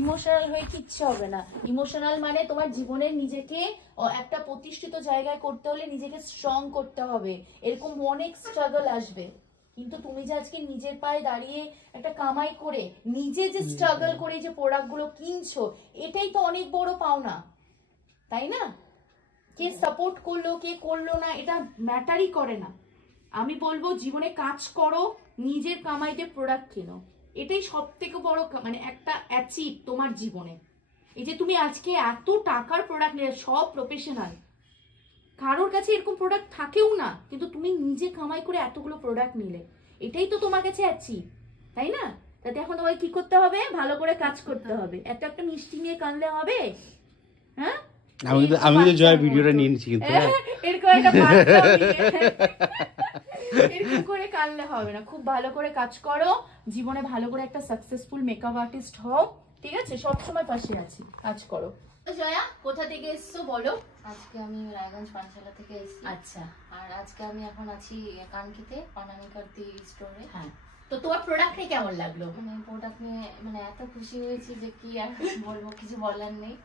Emotional হয়ে কিচ্ছু হবে না। ইমোশনাল মানে তোমার জীবনের নিজেকে একটা প্রতিষ্ঠিত জায়গায় করতে হলে নিজেকে স্ট্রং করতে হবে, এরকম অনেক স্ট্রাগল আসবে। কিন্তু তুমি যে আজকে নিজের পায়ে দাঁড়িয়ে একটা কামাই করে নিজে যে স্ট্রাগল করে যে প্রোডাক্ট গুলো কিনছো, এটাই তো অনেক বড় পাওনা, তাই না? কে সাপোর্ট করলো কে করলো না এটা ম্যাটারই করে না। আমি বলবো জীবনে কাজ করো, নিজের কামাইতে প্রোডাক্ট কেনো, এটাই সব থেকে বড় মানে একটা অ্যাচিভ তোমার জীবনে। এই যে তুমি আজকে এত টাকার প্রোডাক্ট নিলে, সব প্রফেশনাল, কারোর কাছে এরকম প্রোডাক্ট থাকেও না, কিন্তু তুমি নিজে কামাই করে এতগুলো প্রোডাক্ট নিলে, এটাই তো তোমার কাছে অ্যাচিভ, তাই না? তাতে এখন তোমাকে কি করতে হবে? ভালো করে কাজ করতে হবে, একটা মিষ্টি নিয়ে কানলে হবে? হ্যাঁ, আমি তো জয় ভিডিওটা নিয়ে নিচ্ছি, কিন্তু এরকম একটা এরকম করে কানলে হবে না। খুব ভালো করে কাজ করো, জীবনে ভালো করে একটা সাকসেসফুল মেকআপ আর্টিস্ট হও, ঠিক আছে? সবসময় পাশে আছি, কাজ করো। জয়া, কোথা থেকে এসছো বলো? আজকে আমি রায়গঞ্জ পানশালা থেকে এসেছি। আচ্ছা। আর আজকে আমি এখন আছি কানকিতে, অনামিকার দি স্টোরে। হ্যাঁ, তো তোমার প্রোডাক্ট নিয়ে কেমন লাগলো? মানে প্রোডাক্ট নিয়ে মানে এত খুশি হয়েছি যে কি আর বলবো, কিছু বলার নেই।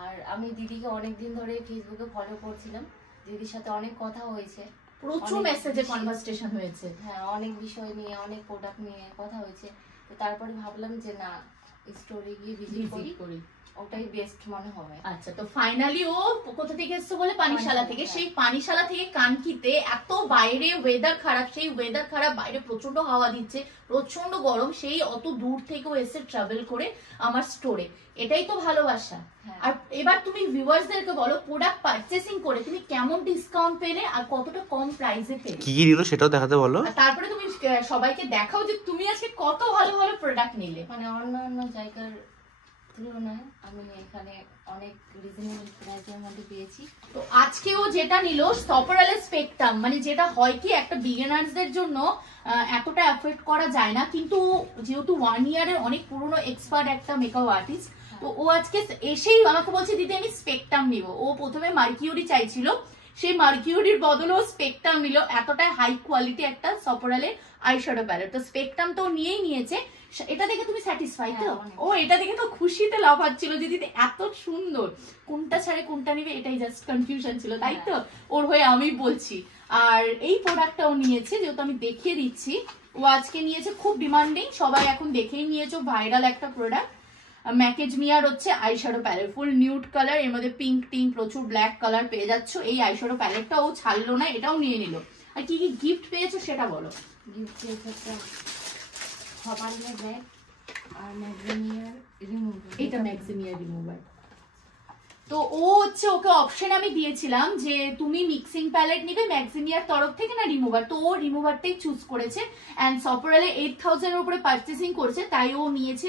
আর আমি দিদিকে অনেকদিন ধরে ফেসবুকে ফলো করছিলাম, দিদির সাথে অনেক কথা হয়েছে, প্রচুর মেসেজে কনভারসেশন হয়েছে। হ্যাঁ, অনেক বিষয় নিয়ে, অনেক প্রোডাক্ট নিয়ে কথা হয়েছে। তো তারপরে ভাবলাম যে না, স্টোরে গিয়ে ভিজিট করি, ওটাই বেস্ট মনে হবে। আচ্ছা, তো ফাইনালি ও কোথা থেকে এসছে বলে? পানিশালা থেকে। সেই পানিশালা থেকে কানকিতে, এত বাইরে ওয়েদার খারাপ, সেই ওয়েদার খারাপ, বাইরে প্রচন্ড হাওয়া দিচ্ছে, প্রচন্ড গরম, সেই অত দূর থেকেও এসে ট্রাভেল করে আমার স্টোরে, এটাই তো ভালোবাসা। আর এবার তুমি ভিউয়ার্সদেরকে বলো, প্রোডাক্ট পারচেসিং করে তুমি কেমন ডিসকাউন্ট পেলে আর কতটা কম প্রাইসে পেলে, কি কি নিলো সেটাও দেখাতে বলো। তারপরে তুমি সবাইকে দেখাও যে তুমি আজকে কত ভালো ভালো প্রোডাক্ট নিলে। মানে অন্যান্য জায়গার তুলনায় আমি এখানে অনেক রিজনেবল প্রাইসের মধ্যে পেয়েছি। তো আজকেও যেটা নিল সপারালের স্পেকট্রাম, মানে যেটা হয় কি একটা বিগিনার্সদের জন্য এতটা এফোর্ড করা যায় না, কিন্তু যেহেতু 1 ইয়ারের অনেক পুরনো এক্সপার্ট একটা মেকআপ আর্টিস্ট, তো ও আজকে এসেই আমাকে বলছে দিদি আমি স্পেকট্রাম নিব। ও প্রথমে মার্কিউরি চাইছিল, সেই মার্কিউরির বদলে ও স্পেকট্রাম নিল। এতটাই হাই কোয়ালিটি একটা সপারালের আইশ্যাডো প্যালেট, তো স্পেকট্রাম তো নিয়েই নিয়েছে। এটা দেখে তুমি স্যাটিসফাই তো? ও এটা দেখে তো খুশিতে লাফাচ্ছিল যে দিদি এত সুন্দর, কোনটা ছাড়ে কোনটা নিবে এটাই জাস্ট কনফিউশন ছিল, তাই তো? ওর হয়ে আমি বলছি। আর এই প্রোডাক্টটাও নিয়েছে, যেহেতু আমি দেখিয়ে দিচ্ছি, ও আজকে নিয়েছে, খুব ডিমান্ডিং, সবাই এখন দেখেই নিয়েছো, ভাইরাল একটা প্রোডাক্ট। ম্যাকেজমিয়ার হচ্ছে আইশ্যাডো প্যালেট, ফুল নিউড কালার, এর মধ্যে পিঙ্ক টিঙ্ক প্রচুর ব্ল্যাক কালার পেয়ে যাচ্ছ। এই আইশ্যাডো প্যালেটটা ও ছাড়লো না, এটাও নিয়ে নিল। আর কি কি গিফট পেয়েছো সেটা বলো। গিফট পেয়েছে হবালিয়া ব্যাগ আর ম্যাক্সিমিয়ার রিমুভার। এটা ম্যাক্সিমিয়ার রিমুভার। তো ও হচ্ছে, ওকে অপশন আমি দিয়েছিলাম যে তুমি মিক্সিং প্যালেট নিবে ম্যাক্সিমিয়ার তরফ থেকে না রিমুভার, তো ও রিমুভারটাই চুজ করেছে। এন্ড সপারালে 8000 এর উপরে পারচেসিং করেছে, তাই ও নিয়েছে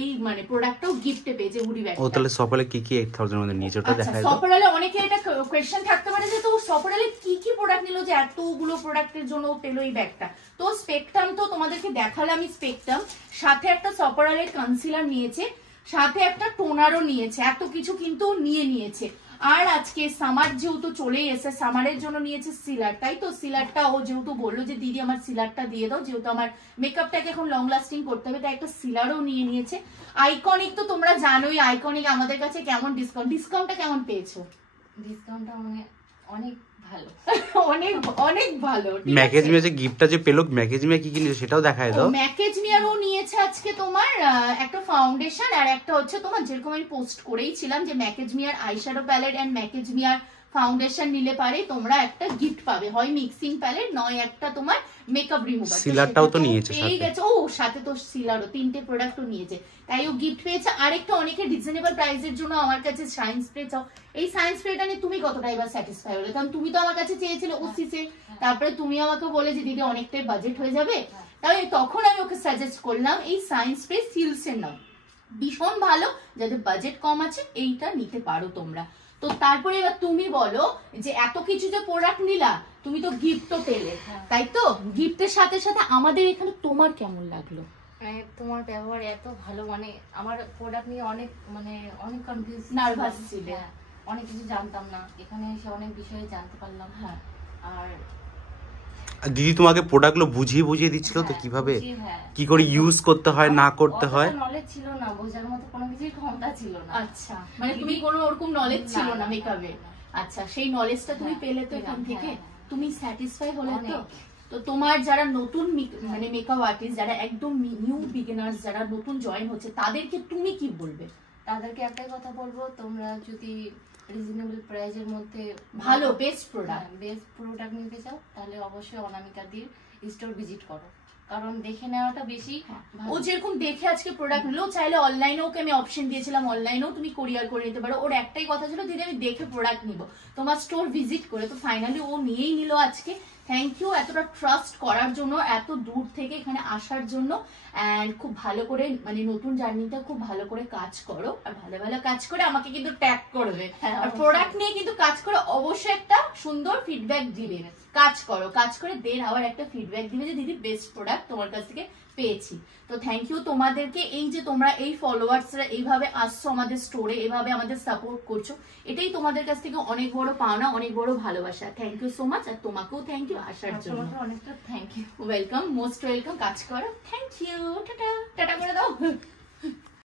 এই মানে প্রোডাক্টটাও গিফটে পেয়েছে, হুডি ব্যাগ। ও তাহলে সপারালে কি কি 8000 এর মধ্যে নিয়েছে ওটা দেখাই দাও। সপারালে অনেকে এটা কোশ্চেন থাকতে পারে যে তো সপারালে কি কি প্রোডাক্ট নিল যে এতগুলো প্রোডাক্টের জন্য পেল এই ব্যাগটা। তো স্পেকট্রাম তো তোমাদেরকে দেখালাম, আমি স্পেকট্রাম, সাথে একটা সপারালের কনসিলার নিয়েছে, সাথে একটা টোনারও নিয়েছে, এত কিছু কিন্তু নিয়েছে। আর আজকে সামার যেহেতু চলেই এসে, সামারের জন্য নিয়েছে সিলার, তাই তো? সিলারটা ও যেহেতু বললো যে দিদি আমার সিলারটা দিয়ে দাও, যেহেতু আমার মেকআপটাকে এখন লং লাস্টিং করতে হবে, তাই একটা সিলারও নিয়েছে। আইকনিক তো তোমরা জানোই, আইকনিক আমাদের কাছে কেমন ডিসকাউন্টটা কেমন পেয়েছো? ডিসকাউন্টটা অনেক ভালো, অনেক অনেক ভালো। ম্যাকেজমিয়া যে গিফটটা যে পেলো, ম্যাকেজমিয়া কি কি নিয়েছে সেটাও দেখায় দাও। ম্যাকেজমিয়ারও নিয়েছে আজকে তোমার একটা ফাউন্ডেশন, আর একটা হচ্ছে তোমার যেরকম আমি পোস্ট করেইছিলাম যে ম্যাকেজমিয়ার আইশ্যাডো প্যালেট এন্ড ম্যাকেজমিয়ার ফাউন্ডেশন নিলে পারে তোমরা একটা গিফট পাবে, হয় মিক্সিং প্যালেট নয় একটা তোমার মেকআপ রিমুভার। সিলারটাও তো নিয়েছে সাথে, ঠিক আছে, ও সাথে তো সিলারও, 3টে প্রোডাক্টও নিয়েছে, তাই ও গিফট পেয়েছে। আরেকটা অনেকে রিজনেবল প্রাইসের জন্য আমার কাছে সায়েন্স স্প্রে চাও, এই সায়েন্স স্প্রেটা নিয়ে তুমি কতটা এবার স্যাটিসফাই হলে? কারণ তুমি তো আমার কাছে চেয়েছিলে ওসিসে, তারপরে তুমি আমাকে বলে যে দিদি অনেকটাই বাজেট হয়ে যাবে, তাই তখন আমি ওকে সাজেস্ট করলাম এই সায়েন্স স্প্রে সিলসের নাও, ভীষণ ভালো, যাদের বাজেট কম আছে এইটা নিতে পারো তোমরা। তো তারপরে এবার তুমি বলো যে এত কিছু যে প্রোডাক্ট নিলা, তুমি তো গিফটও পেলে, তাই তো? গিফটের সাথে সাথে আমাদের এখানে তোমার কেমন লাগলো? তোমার ব্যবহার এত ভালো, মানে আমার প্রোডাক্ট নিয়ে অনেক কনফিউজ, নার্ভাস ছিল, অনেক কিছু জানতাম না, এখানে এসে অনেক বিষয়ে জানতে পারলাম। হ্যাঁ, আর আর দিদি তোমাকে প্রোডাক্টগুলো বুঝিয়ে বুঝিয়ে দিচ্ছিল তো হ্যাঁ, কিভাবে হ্যাঁ। কি করে ইউজ করতে হয় না করতে অতটা হয়। নলেজ ছিল না, বোঝার মতো কোনো কিছুই ক্ষমতা ছিল না। আচ্ছা, মানে তুমি কোনো ওরকম নলেজ ছিল না, না না, মেকআপে। না। আচ্ছা, সেই নলেজটা তুমি হ্যাঁ, পেলে তো পেলাম, এখান থেকে, হ্যাঁ। তুমি স্যাটিসফাই হলে তো? অনেক। তো তোমার যারা নতুন মানে মেকআপ আর্টিস্ট, যারা একদম নিউ বিগিনার্স, যারা নতুন জয়েন হচ্ছে, তাদেরকে তুমি কি বলবে? তাদেরকে একটাই কথা বলবো, তোমরা যদি রিজনেবল প্রাইসের মধ্যে ভালো বেস্ট প্রোডাক্ট বেস্ট প্রোডাক্ট নিতে চাও, তাহলে অবশ্যই অনামিকা দির স্টোর ভিজিট করো, কারণ দেখে নেওয়াটা বেশি ও যেরকম দেখে আজকে প্রোডাক্ট নিলো, চাইলে অনলাইনেও ওকে আমি অপশন দিয়েছিলাম, অনলাইনেও তুমি কোরিয়ার করে নিতে পারো। ওর একটাই কথা ছিল, দিদি আমি দেখে প্রোডাক্ট নিব, তোমার স্টোর ভিজিট করে। তো ফাইনালি ও নিয়েই নিল আজকে। থ্যাংক ইউ এতটা ট্রাস্ট করার জন্য, এত দূর থেকে এখানে আসার জন্য। অ্যান্ড খুব ভালো করে মানে নতুন জার্নিটা খুব ভালো করে কাজ করো, আর ভালো ভালো কাজ করে আমাকে কিন্তু ট্যাগ করবে। আর প্রোডাক্ট নিয়ে কিন্তু কাজ করে অবশ্যই একটা সুন্দর ফিডব্যাক দিবে। কাজ করো, কাজ করে দেন আবার একটা ফিডব্যাক দিবে যে দিদি বেস্ট প্রোডাক্ট তোমার কাছ থেকে পেয়েছি। তো থ্যাংক ইউ তোমাদেরকে, এই যে তোমরা এই ফলোয়ার্সরা এইভাবে আসছো আমাদের স্টোরে, এইভাবে আমাদের সাপোর্ট করছো, এটাই তোমাদের কাছ থেকে অনেক বড় পাওনা, অনেক বড় ভালোবাসা। Thank you so much. আর তোমাকেও থ্যাংক ইউ আসার জন্য। তোমাকে অনেকটা thank you. Welcome, most welcome. কাজ করো। থ্যাংক ইউ, টাটা টাটা করে দাও।